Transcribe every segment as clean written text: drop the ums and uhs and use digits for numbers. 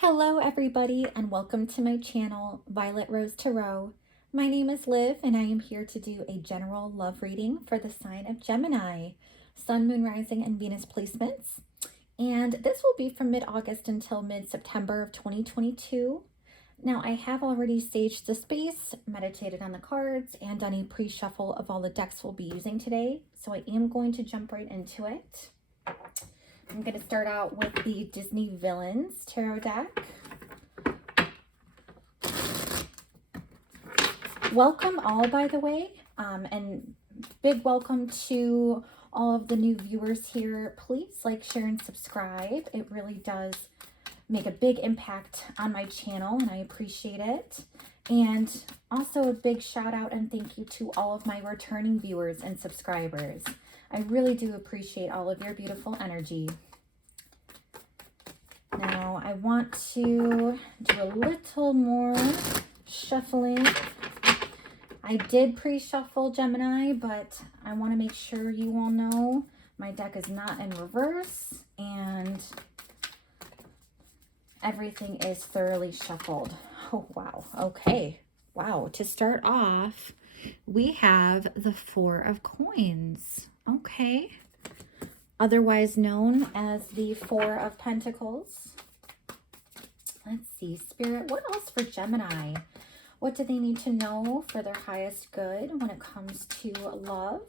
Hello everybody and welcome to my channel, Violet Rose Tarot. My name is Liv and I am here to do a general love reading for the sign of Gemini, Sun, Moon, Rising, and Venus placements. And this will be from mid-August until mid-September of 2022. Now I have already staged the space, meditated on the cards, and done a pre-shuffle of all the decks we'll be using today. So I am going to jump right into it. I'm going to start out with the Disney Villains Tarot deck. Welcome all, by the way, and big welcome to all of the new viewers here. Please like, share, and subscribe. It really does make a big impact on my channel, and I appreciate it. And also a big shout out and thank you to all of my returning viewers and subscribers. I really do appreciate all of your beautiful energy. Now, I want to do a little more shuffling. I did pre-shuffle Gemini, but I want to make sure you all know my deck is not in reverse and everything is thoroughly shuffled. Oh, wow. Okay. Wow. To start off, we have the Four of Coins. Okay. Otherwise known as the Four of Pentacles. Let's see, Spirit, what else for Gemini? What do they need to know for their highest good when it comes to love?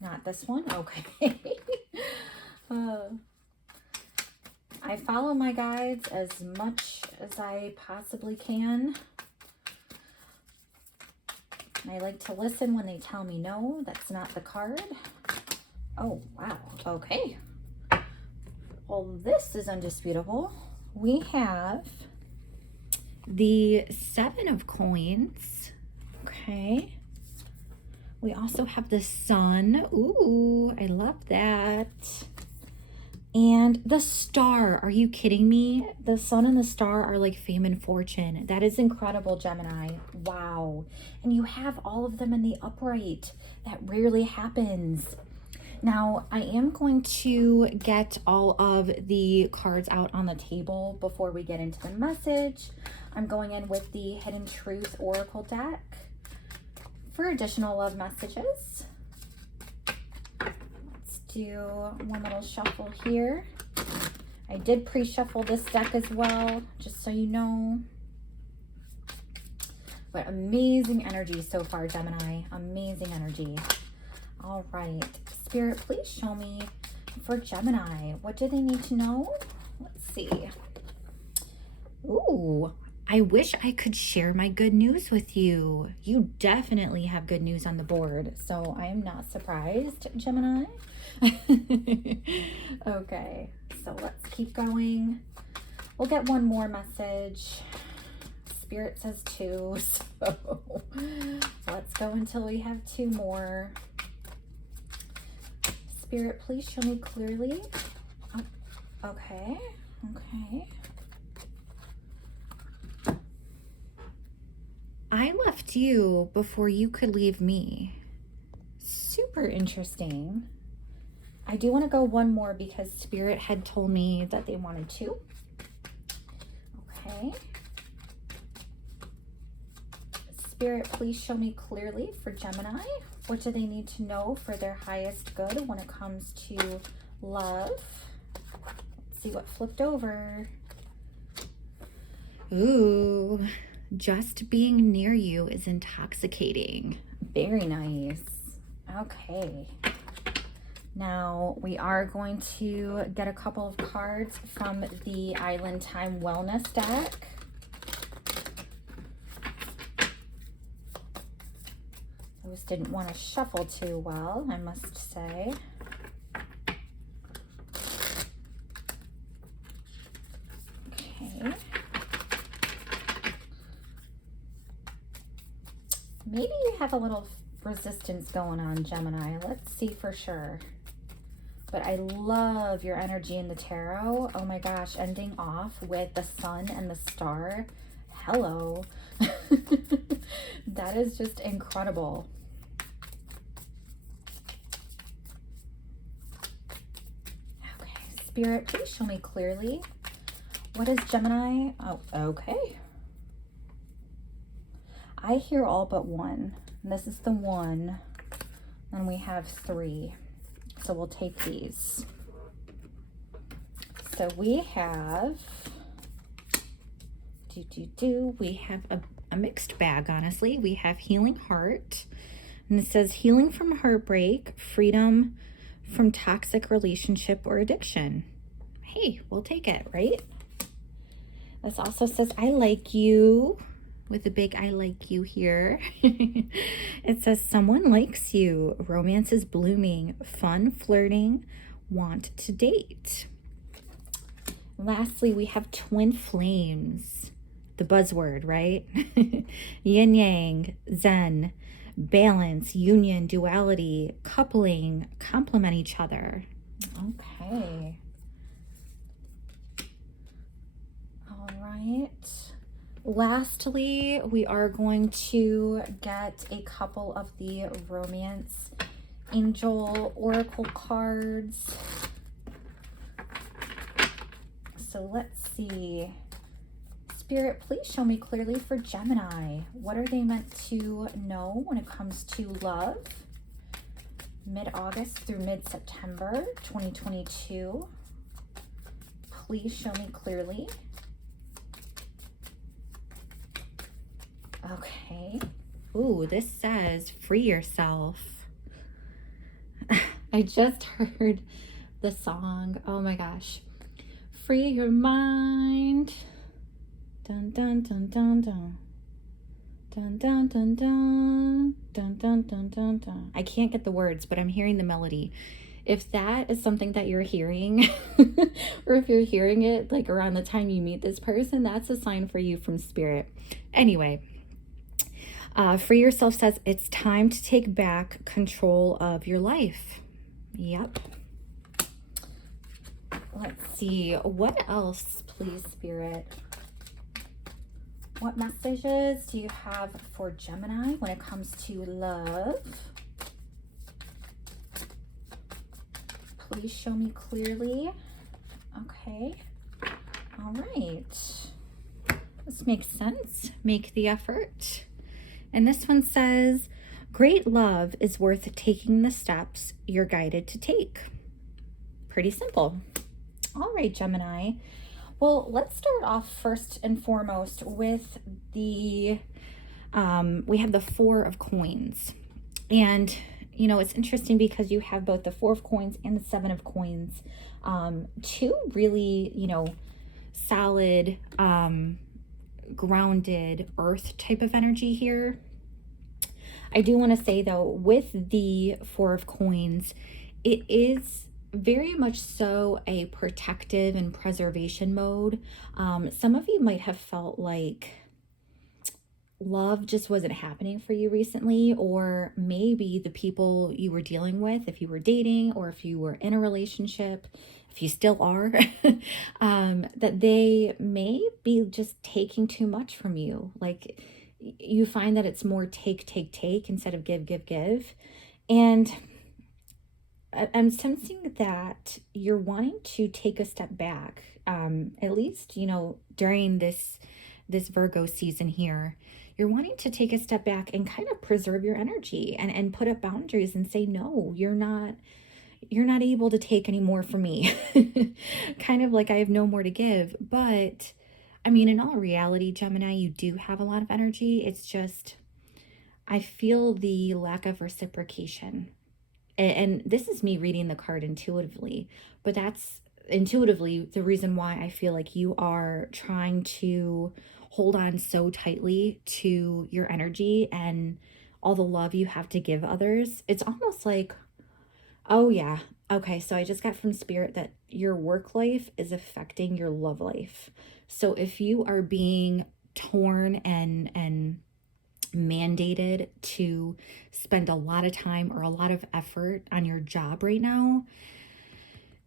Not this one? Okay. I follow my guides as much as I possibly can. I like to listen when they tell me no, that's not the card. Oh, wow. Okay. Well, this is undisputable. We have the Seven of Coins. Okay. We also have the Sun. Ooh, I love that. And the Star. Are you kidding me? The Sun and the Star are like fame and fortune. That is incredible, Gemini. Wow. And you have all of them in the upright. That rarely happens. Now, I am going to get all of the cards out on the table before we get into the message. I'm going in with the Hidden Truth Oracle deck for additional love messages. Let's do one little shuffle here. I did pre-shuffle this deck as well, just so you know. But amazing energy so far, Gemini. Amazing energy. All right. Spirit, please show me for Gemini. What do they need to know? Let's see. Ooh, I wish I could share my good news with you. You definitely have good news on the board, so I am not surprised, Gemini. Okay, so let's keep going. We'll get one more message. Spirit says 2, so let's go until we have 2 more. Spirit, please show me clearly. Oh, okay, okay. I left you before you could leave me. Super interesting. I do want to go one more because Spirit had told me that they wanted to. Okay. Spirit, please show me clearly for Gemini. What do they need to know for their highest good when it comes to love? Let's see what flipped over. Ooh, just being near you is intoxicating. Very nice. Okay. Now we are going to get a couple of cards from the Island Time Wellness deck. Those didn't want to shuffle too well, I must say. Okay. Maybe you have a little resistance going on, Gemini. Let's see for sure. But I love your energy in the tarot. Oh my gosh, ending off with the Sun and the Star. Hello. That is just incredible. Okay, Spirit, please show me clearly What is Gemini? Oh, okay. I hear all but one. And this is the one. And we have 3. So we'll take these. So we have, we have a mixed bag, honestly. We have Healing Heart. And it says healing from heartbreak, freedom from toxic relationship or addiction. Hey, we'll take it, right? This also says I like you, with a big I like you here. It says someone likes you, romance is blooming, fun flirting, want to date. Lastly, we have twin flames, the buzzword, right? Yin yang, zen, balance, union, duality, coupling, complement each other. Okay. All right. Lastly, we are going to get a couple of the romance angel oracle cards. So let's see. Spirit, please show me clearly for Gemini. What are they meant to know when it comes to love? Mid-August through mid-September 2022. Please show me clearly. Okay. Ooh, this says free yourself. I just heard the song. Oh my gosh. Free your mind. Dun dun dun dun dun. Dun dun dun dun. Dun dun dun dun dun. I can't get the words, but I'm hearing the melody. If that is something that you're hearing, or if you're hearing it like around the time you meet this person, that's a sign for you from Spirit. Anyway, Free Yourself says it's time to take back control of your life. Yep. Let's see. What else, please, Spirit? What messages do you have for Gemini when it comes to love? Please show me clearly. Okay. All right. This makes sense. Make the effort. And this one says, great love is worth taking the steps you're guided to take. Pretty simple. All right, Gemini. Well, let's start off first and foremost with the, we have the 4 of coins. And, you know, it's interesting because you have both the 4 of coins and the 7 of coins. 2 really, you know, solid, grounded earth type of energy here. I do want to say though, with the 4 of coins, it is very much so a protective and preservation mode. Some of you might have felt like love just wasn't happening for you recently, or maybe the people you were dealing with, if you were dating or if you were in a relationship, if you still are, that they may be just taking too much from you. Like you find that it's more take instead of give. And I'm sensing that you're wanting to take a step back, at least, you know, during this Virgo season here. You're wanting to take a step back and kind of preserve your energy and put up boundaries and say, no, you're not able to take any more from me. Kind of like I have no more to give. But I mean, in all reality, Gemini, you do have a lot of energy. It's just, I feel the lack of reciprocation. And this is me reading the card intuitively, but that's intuitively the reason why I feel like you are trying to hold on so tightly to your energy and all the love you have to give others. It's almost like, oh yeah, okay, so I just got from Spirit that your work life is affecting your love life. So if you are being torn and mandated to spend a lot of time or a lot of effort on your job right now,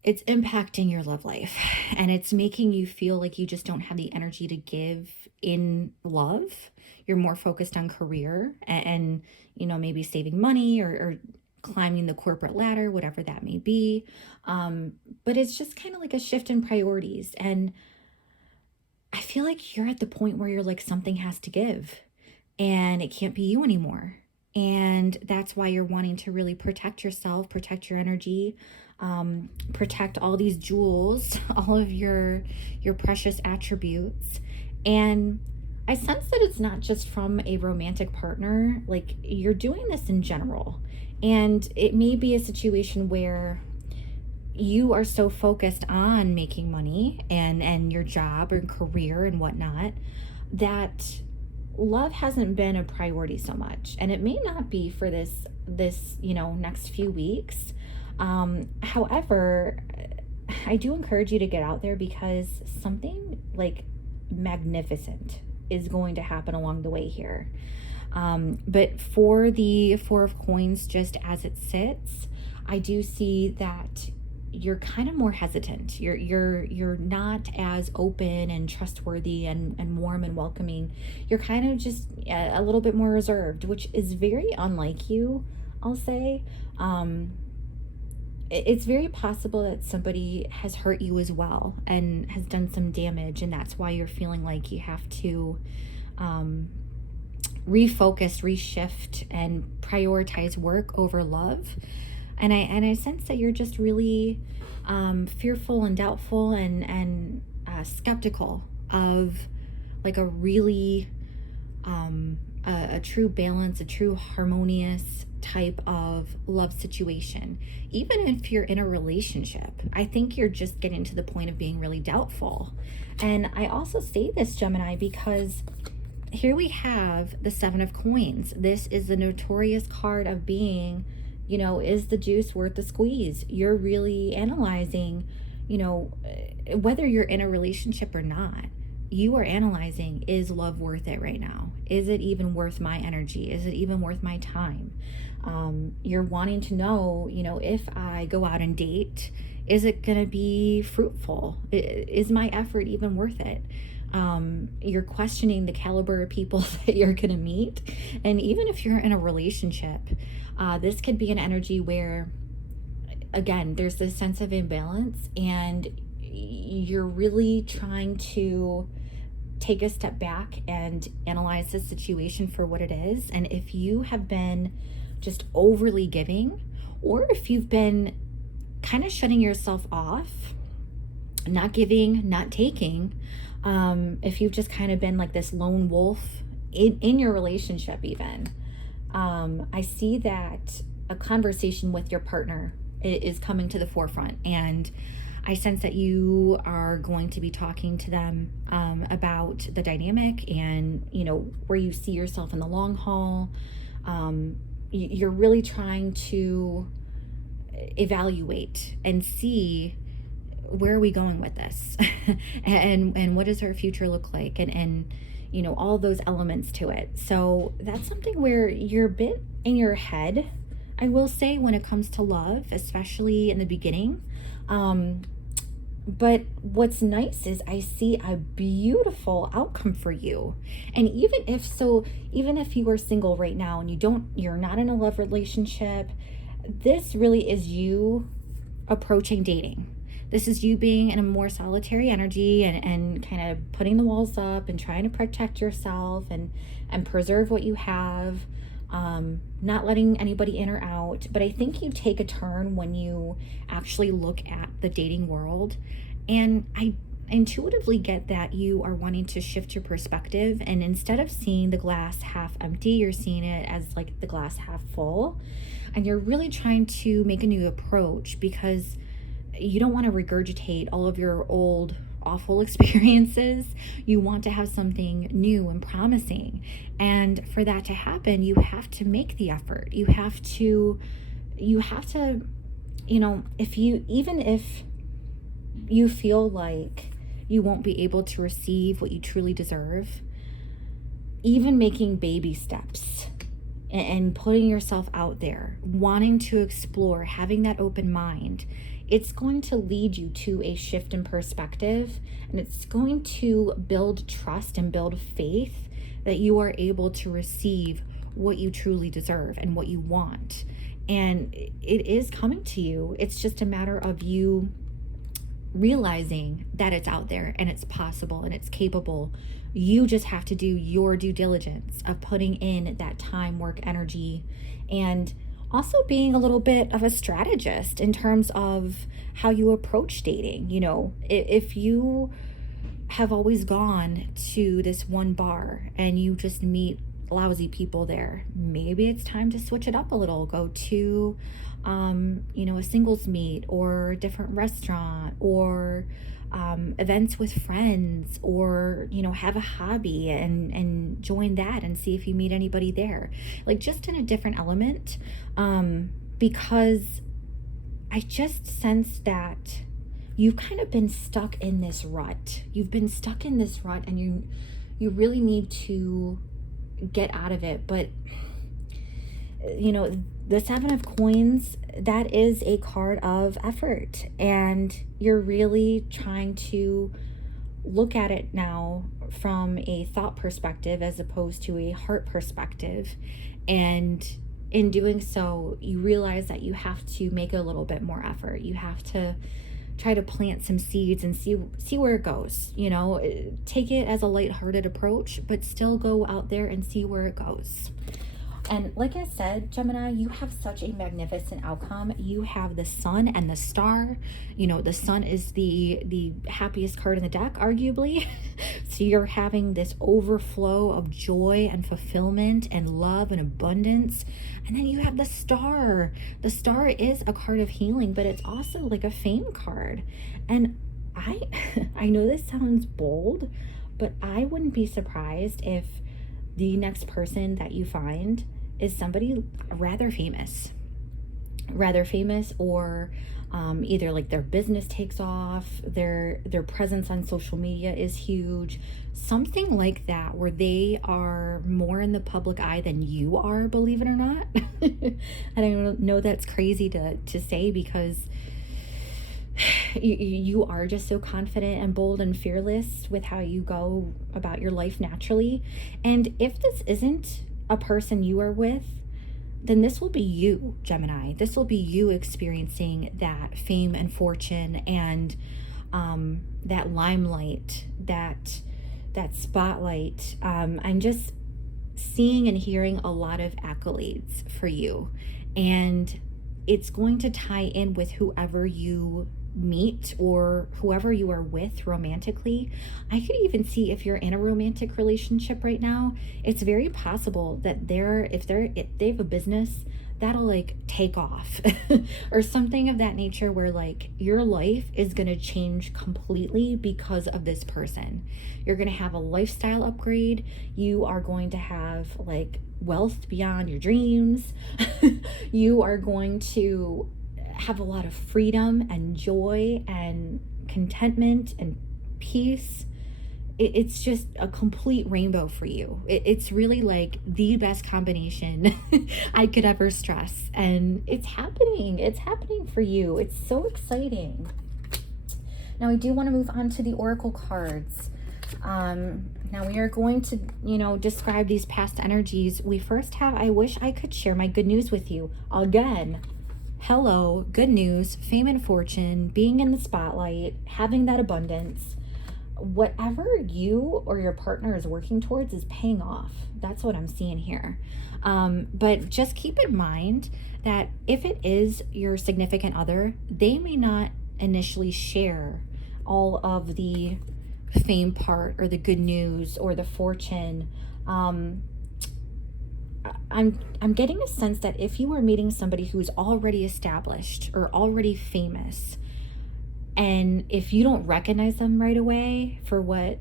it's impacting your love life, and it's making you feel like you just don't have the energy to give in love. You're more focused on career and you know, maybe saving money or climbing the corporate ladder, whatever that may be. But it's just kind of like a shift in priorities. And feel like you're at the point where you're like, something has to give and it can't be you anymore. And that's why you're wanting to really protect yourself, protect your energy, protect all these jewels, all of your precious attributes. And I sense that it's not just from a romantic partner, like you're doing this in general. And it may be a situation where you are so focused on making money and your job and career and whatnot that love hasn't been a priority so much. And it may not be for this next few weeks. However, I do encourage you to get out there, because something like magnificent is going to happen along the way here. But for the Four of Coins, just as it sits, I do see that you're kind of more hesitant. You're not as open and trustworthy and warm and welcoming. You're kind of just a little bit more reserved, which is very unlike you, I'll say. It's very possible that somebody has hurt you as well and has done some damage, and that's why you're feeling like you have to refocus, reshift, and prioritize work over love. And I sense that you're just really fearful and doubtful and skeptical of like a really a true balance, a true harmonious type of love situation. Even if you're in a relationship, I think you're just getting to the point of being really doubtful. And I also say this, Gemini, because here we have the Seven of Coins. This is the notorious card of being, is the juice worth the squeeze? You're really analyzing, whether you're in a relationship or not, you are analyzing, is love worth it right now? Is it even worth my energy? Is it even worth my time? You're wanting to know, if I go out and date, is it going to be fruitful? Is my effort even worth it? You're questioning the caliber of people that you're going to meet. And even if you're in a relationship, this could be an energy where, again, there's this sense of imbalance, and you're really trying to take a step back and analyze the situation for what it is. And if you have been just overly giving, or if you've been kind of shutting yourself off, not giving, not taking, if you've just kind of been like this lone wolf in your relationship even, I see that a conversation with your partner is coming to the forefront, and I sense that you are going to be talking to them about the dynamic and, where you see yourself in the long haul. You're really trying to evaluate and see, where are we going with this? and what does our future look like? And all those elements to it. So that's something where you're a bit in your head, I will say, when it comes to love, especially in the beginning. But what's nice is I see a beautiful outcome for you. And even if you are single right now and you're not in a love relationship, this really is you approaching dating. This is you being in a more solitary energy and kind of putting the walls up and trying to protect yourself and preserve what you have, not letting anybody in or out. But I think you take a turn when you actually look at the dating world. And I intuitively get that you are wanting to shift your perspective. And instead of seeing the glass half empty, you're seeing it as like the glass half full. And you're really trying to make a new approach, because you don't want to regurgitate all of your old awful experiences. You want to have something new and promising. And for that to happen, you have to make the effort. You have to, if you feel like you won't be able to receive what you truly deserve, even making baby steps and putting yourself out there, wanting to explore, having that open mind, it's going to lead you to a shift in perspective, and it's going to build trust and build faith that you are able to receive what you truly deserve and what you want. And it is coming to you. It's just a matter of you realizing that it's out there and it's possible and it's capable. You just have to do your due diligence of putting in that time, work, energy, and also being a little bit of a strategist in terms of how you approach dating. You know, if you have always gone to this one bar and you just meet lousy people there, maybe it's time to switch it up a little. Go to a singles meet or a different restaurant, or events with friends, or have a hobby and join that and see if you meet anybody there, like just in a different element, because I just sense that you've kind of been stuck in this rut. And you really need to get out of it. But the Seven of Coins, that is a card of effort, and you're really trying to look at it now from a thought perspective as opposed to a heart perspective. And in doing so, you realize that you have to make a little bit more effort. You have to try to plant some seeds and see where it goes. Take it as a lighthearted approach, but still go out there and see where it goes. And like I said, Gemini, you have such a magnificent outcome. You have the Sun and the Star. The Sun is the happiest card in the deck, arguably. So you're having this overflow of joy and fulfillment and love and abundance. And then you have the Star. The Star is a card of healing, but it's also like a fame card. And I know this sounds bold, but I wouldn't be surprised if the next person that you find is somebody rather famous, or either like their business takes off, their presence on social media is huge, something like that, where they are more in the public eye than you are, believe it or not. I don't know, that's crazy to say, because you are just so confident and bold and fearless with how you go about your life naturally. And if this isn't a person you are with, then this will be you, Gemini. This will be you experiencing that fame and fortune and that limelight, that spotlight. I'm just seeing and hearing a lot of accolades for you, and it's going to tie in with whoever you meet or whoever you are with romantically. I could even see, if you're in a romantic relationship right now, it's very possible that if they have a business, that'll like take off or something of that nature, where like your life is going to change completely because of this person. You're going to have a lifestyle upgrade. You are going to have like wealth beyond your dreams. You are going to have a lot of freedom and joy and contentment and peace. It's just a complete rainbow for you. It's really like the best combination I could ever stress. And it's happening for you. It's so exciting. Now I do want to move on to the Oracle cards. Now we are going to, describe these past energies. We first have, I wish I could share my good news with you. Again, hello, good news, fame and fortune, being in the spotlight, having that abundance. Whatever you or your partner is working towards is paying off. That's what I'm seeing here. But just keep in mind that if it is your significant other, they may not initially share all of the fame part or the good news or the fortune. I'm getting a sense that if you are meeting somebody who's already established or already famous, and if you don't recognize them right away for what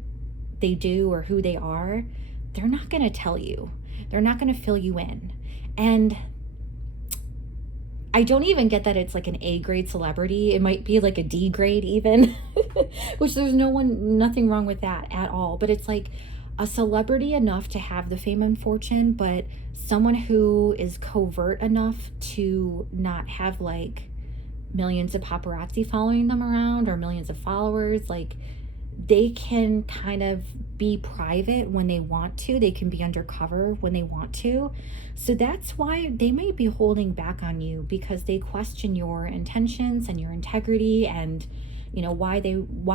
they do or who they are, they're not going to tell you. They're not going to fill you in. And I don't even get that it's like an A grade celebrity. It might be like a D grade even, which there's nothing wrong with that at all. But it's like a celebrity enough to have the fame and fortune, but someone who is covert enough to not have like millions of paparazzi following them around or millions of followers. Like, they can kind of be private when they want to. They can be undercover when they want to. So that's why they may be holding back on you, because they question your intentions and your integrity and why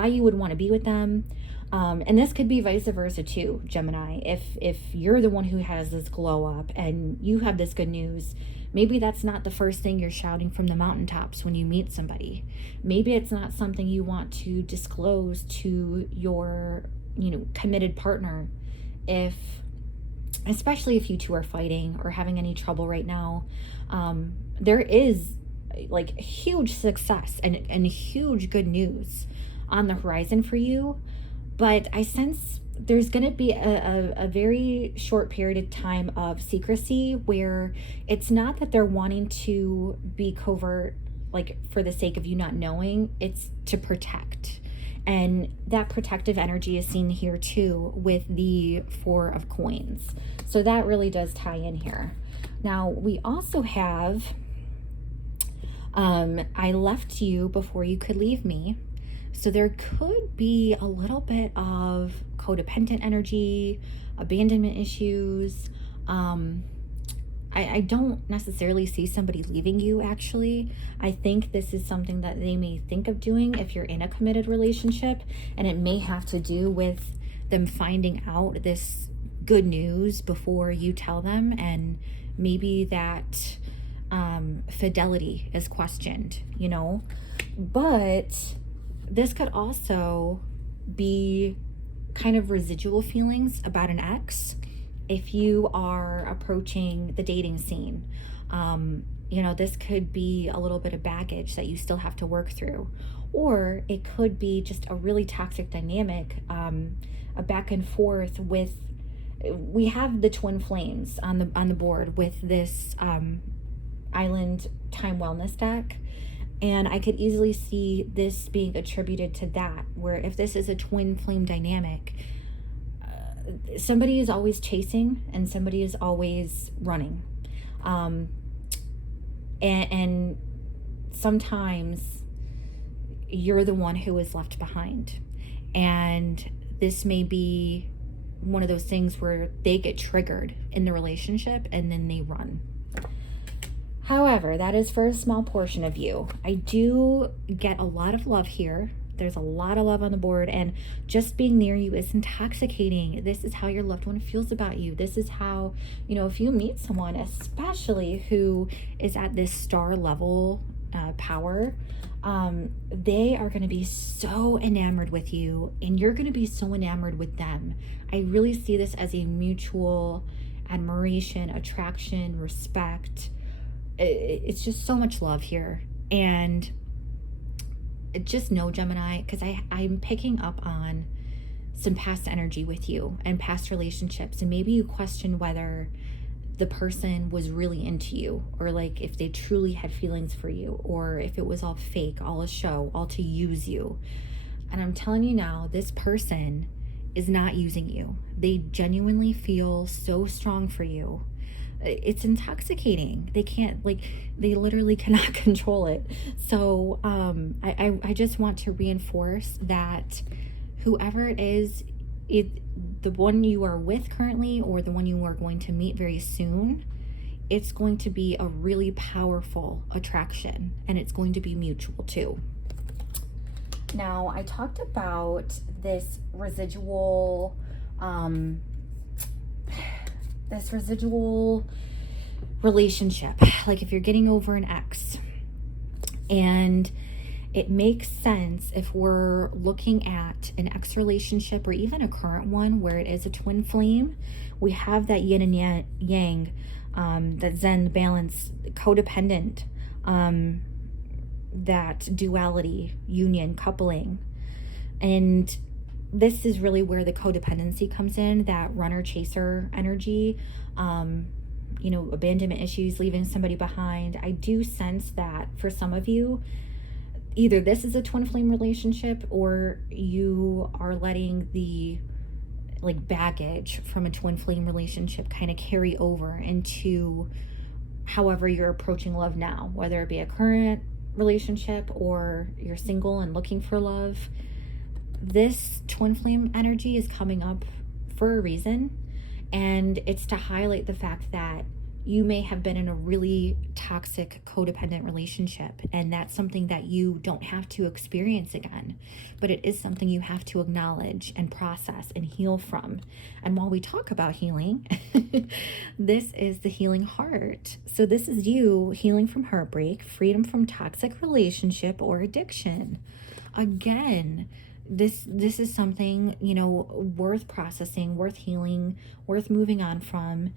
you would want to be with them. And this could be vice versa too, Gemini. If you're the one who has this glow up and you have this good news, maybe that's not the first thing you're shouting from the mountaintops when you meet somebody. Maybe it's not something you want to disclose to your, committed partner, especially if you two are fighting or having any trouble right now. There is like huge success and huge good news on the horizon for you. But I sense there's going to be a very short period of time of secrecy where it's not that they're wanting to be covert, like for the sake of you not knowing, it's to protect. And that protective energy is seen here too with the Four of Coins. So that really does tie in here. Now we also have, I left you before you could leave me. So there could be a little bit of codependent energy, abandonment issues. I don't necessarily see somebody leaving you, actually. I think this is something that they may think of doing if you're in a committed relationship, and it may have to do with them finding out this good news before you tell them, and maybe that fidelity is questioned, But this could also be kind of residual feelings about an ex if you are approaching the dating scene. This could be a little bit of baggage that you still have to work through, or it could be just a really toxic dynamic, a back and forth with. We have the twin flames on the board with this Island Time Wellness deck. And I could easily see this being attributed to that, where if this is a twin flame dynamic, somebody is always chasing and somebody is always running. And sometimes you're the one who is left behind. And this may be one of those things where they get triggered in the relationship and then they run. However, that is for a small portion of you. I do get a lot of love here. There's a lot of love on the board, and just being near you is intoxicating. This is how your loved one feels about you. This is how, if you meet someone, especially who is at this star level power, they are going to be so enamored with you, and you're going to be so enamored with them. I really see this as a mutual admiration, attraction, respect. It's just so much love here. And just know, Gemini, because I'm picking up on some past energy with you and past relationships, and maybe you question whether the person was really into you, or like if they truly had feelings for you, or if it was all fake, all a show, all to use you. And I'm telling you now, this person is not using you. They genuinely feel so strong for you. It's intoxicating. They literally cannot control it. So I just want to reinforce that whoever it is, the one you are with currently or the one you are going to meet very soon, it's going to be a really powerful attraction, and it's going to be mutual too. Now, I talked about this residual relationship, like if you're getting over an ex. And it makes sense if we're looking at an ex relationship or even a current one where it is a twin flame. We have that yin and yang, that Zen balance, codependent, that duality, union, coupling. And this is really where the codependency comes in, that runner chaser energy, abandonment issues, leaving somebody behind. I do sense that for some of you, either this is a twin flame relationship or you are letting the baggage from a twin flame relationship kind of carry over into however you're approaching love now, whether it be a current relationship or you're single and looking for love. This twin flame energy is coming up for a reason, and it's to highlight the fact that You may have been in a really toxic codependent relationship, and that's something that you don't have to experience again, but it is something you have to acknowledge and process and heal from. And while we talk about healing, this is the healing heart. So this is you healing from heartbreak, freedom from toxic relationship or addiction. Again, this is something, you know, worth processing, worth healing, worth moving on from.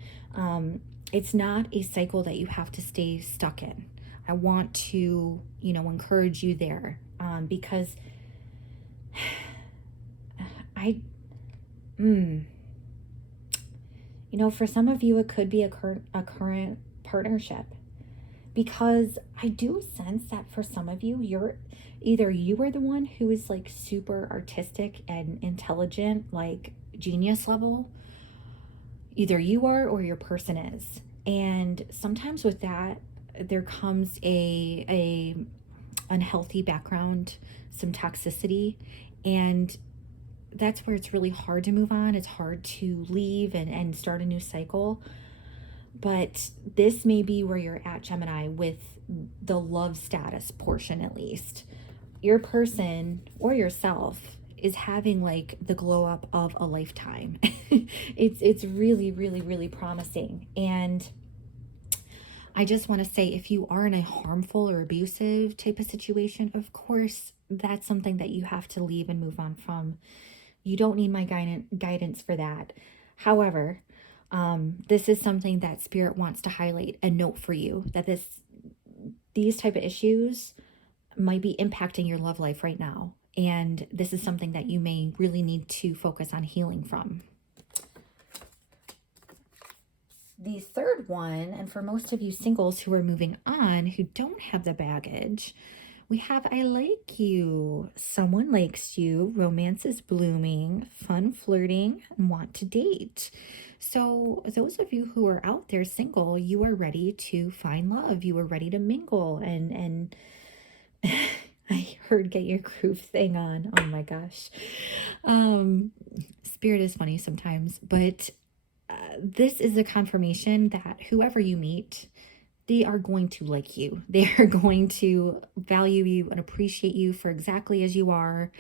It's not a cycle that you have to stay stuck in. I want to, you know, encourage you there, because I, you know, for some of you, it could be a current partnership, because I do sense that for some of you, you are the one who is like super artistic and intelligent, like genius level. Either you are or your person is. And sometimes with that, there comes a unhealthy background, some toxicity, and that's where it's really hard to move on. It's hard to leave and start a new cycle. But this may be where you're at, Gemini, with the love status portion at least. Your person or yourself is having like the glow up of a lifetime. It's really, really, really promising. And I just want to say, if you are in a harmful or abusive type of situation, of course, that's something that you have to leave and move on from. You don't need my guidance for that. However, this is something that Spirit wants to highlight and note for you, that these type of issues might be impacting your love life right now. And this is something that you may really need to focus on healing from. The third one, and for most of you singles who are moving on, who don't have the baggage, we have I like you. Someone likes you. Romance is blooming. Fun flirting and want to date. So those of you who are out there single, you are ready to find love. You are ready to mingle. And I heard get your groove thing on. Oh my gosh. Spirit is funny sometimes, but this is a confirmation that whoever you meet, they are going to like you. They are going to value you and appreciate you for exactly as you are.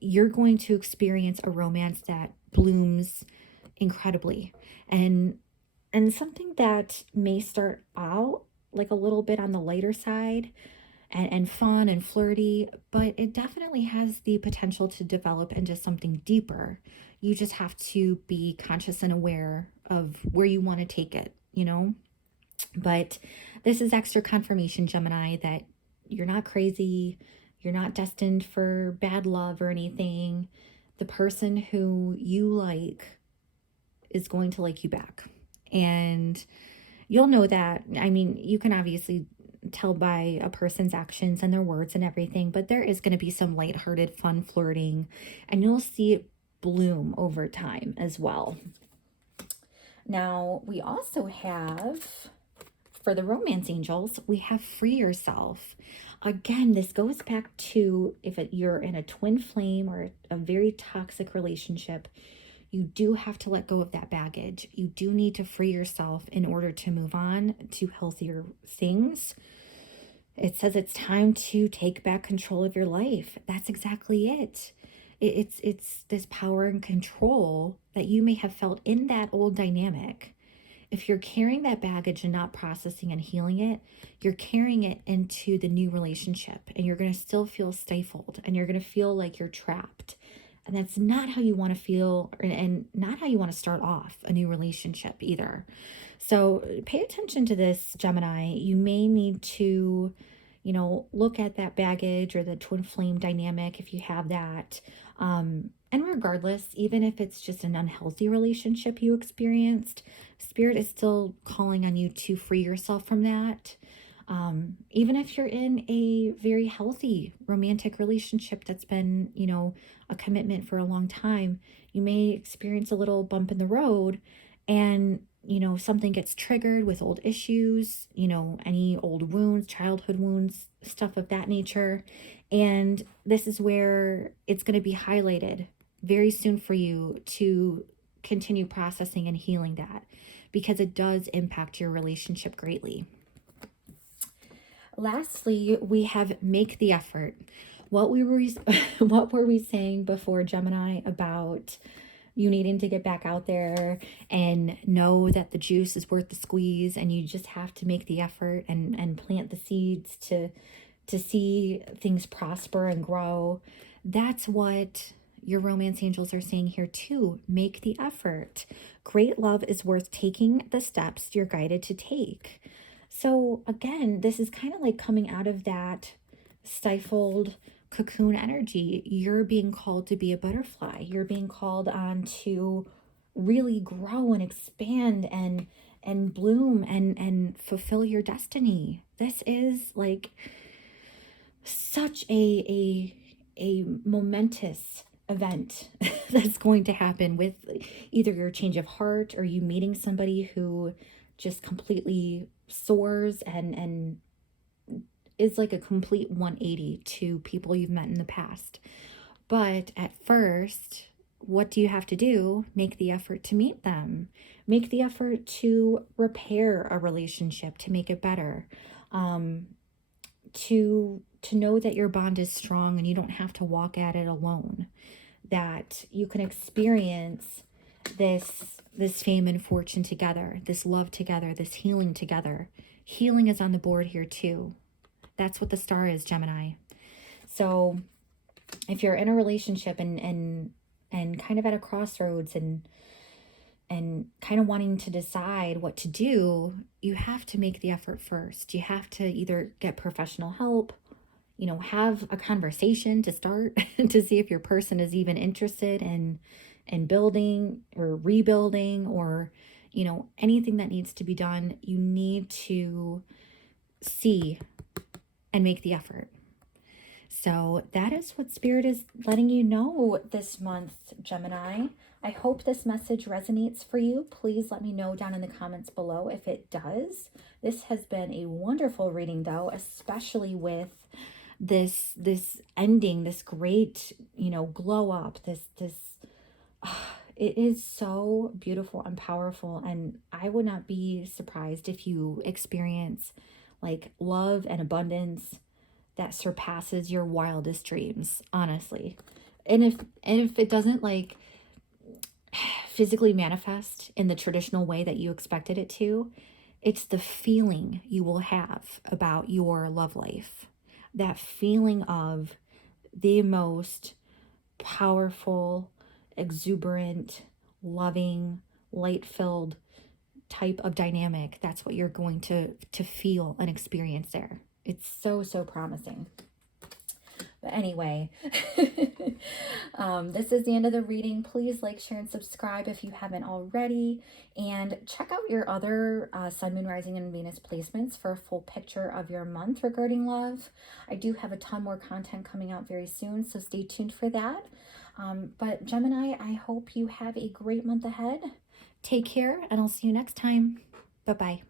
You're going to experience a romance that blooms incredibly. And something that may start out like a little bit on the lighter side and fun and flirty, but it definitely has the potential to develop into something deeper. You just have to be conscious and aware of where you want to take it, you know? But this is extra confirmation, Gemini, that you're not crazy. You're not destined for bad love or anything. The person who you like is going to like you back. And you'll know that. I mean, you can obviously tell by a person's actions and their words and everything, but there is going to be some lighthearted, fun flirting, and you'll see it bloom over time as well. Now, we also have, for the romance angels, we have free yourself. Again, this goes back to if you're in a twin flame or a very toxic relationship, you do have to let go of that baggage. You do need to free yourself in order to move on to healthier things. It says it's time to take back control of your life. That's exactly it. It's this power and control that you may have felt in that old dynamic. If you're carrying that baggage and not processing and healing it, you're carrying it into the new relationship, and you're going to still feel stifled, and you're going to feel like you're trapped. And that's not how you want to feel, and not how you want to start off a new relationship either. So pay attention to this, Gemini. You may need to, you know, look at that baggage or the twin flame dynamic if you have that. And regardless, even if it's just an unhealthy relationship you experienced, Spirit is still calling on you to free yourself from that. Even if you're in a very healthy romantic relationship that's been, you know, a commitment for a long time, you may experience a little bump in the road, and, you know, something gets triggered with old issues, you know, any old wounds, childhood wounds, stuff of that nature. And this is where it's going to be highlighted very soon for you to continue processing and healing that, because it does impact your relationship greatly. Lastly, we have make the effort. What what were we saying before, Gemini, about you needing to get back out there and know that the juice is worth the squeeze, and you just have to make the effort and plant the seeds to see things prosper and grow. That's what your romance angels are saying here too. Make the effort. Great love is worth taking the steps you're guided to take. So again, this is kind of like coming out of that stifled cocoon energy. You're being called to be a butterfly. You're being called on to really grow and expand and bloom and fulfill your destiny. This is like such a momentous event that's going to happen with either your change of heart or you meeting somebody who just completely soars and is like a complete 180 to people you've met in the past. But at first, what do you have to do? Make the effort to meet them. Make the effort to repair a relationship, to make it better. To know that your bond is strong and you don't have to walk at it alone. That you can experience this fame and fortune together, this love together, this healing together. Healing is on the board here too. That's what the star is, Gemini. So if you're in a relationship and kind of at a crossroads and kind of wanting to decide what to do, you have to make the effort first. You have to either get professional help, have a conversation to start to see if your person is even interested in building or rebuilding or, anything that needs to be done. You need to see and make the effort. So that is what Spirit is letting you know this month, Gemini. I hope this message resonates for you. Please let me know down in the comments below if it does. This has been a wonderful reading though, especially with this ending, this great, glow up, it is so beautiful and powerful. And I would not be surprised if you experience like love and abundance that surpasses your wildest dreams, honestly. And if it doesn't like physically manifest in the traditional way that you expected it to, it's the feeling you will have about your love life. That feeling of the most powerful, exuberant, loving, light-filled type of dynamic. That's what you're going to feel and experience there. It's so promising. But anyway, this is the end of the reading. Please like, share, and subscribe if you haven't already. And check out your other Sun, Moon, Rising, and Venus placements for a full picture of your month regarding love. I do have a ton more content coming out very soon, so stay tuned for that. But Gemini, I hope you have a great month ahead. Take care, and I'll see you next time. Bye-bye.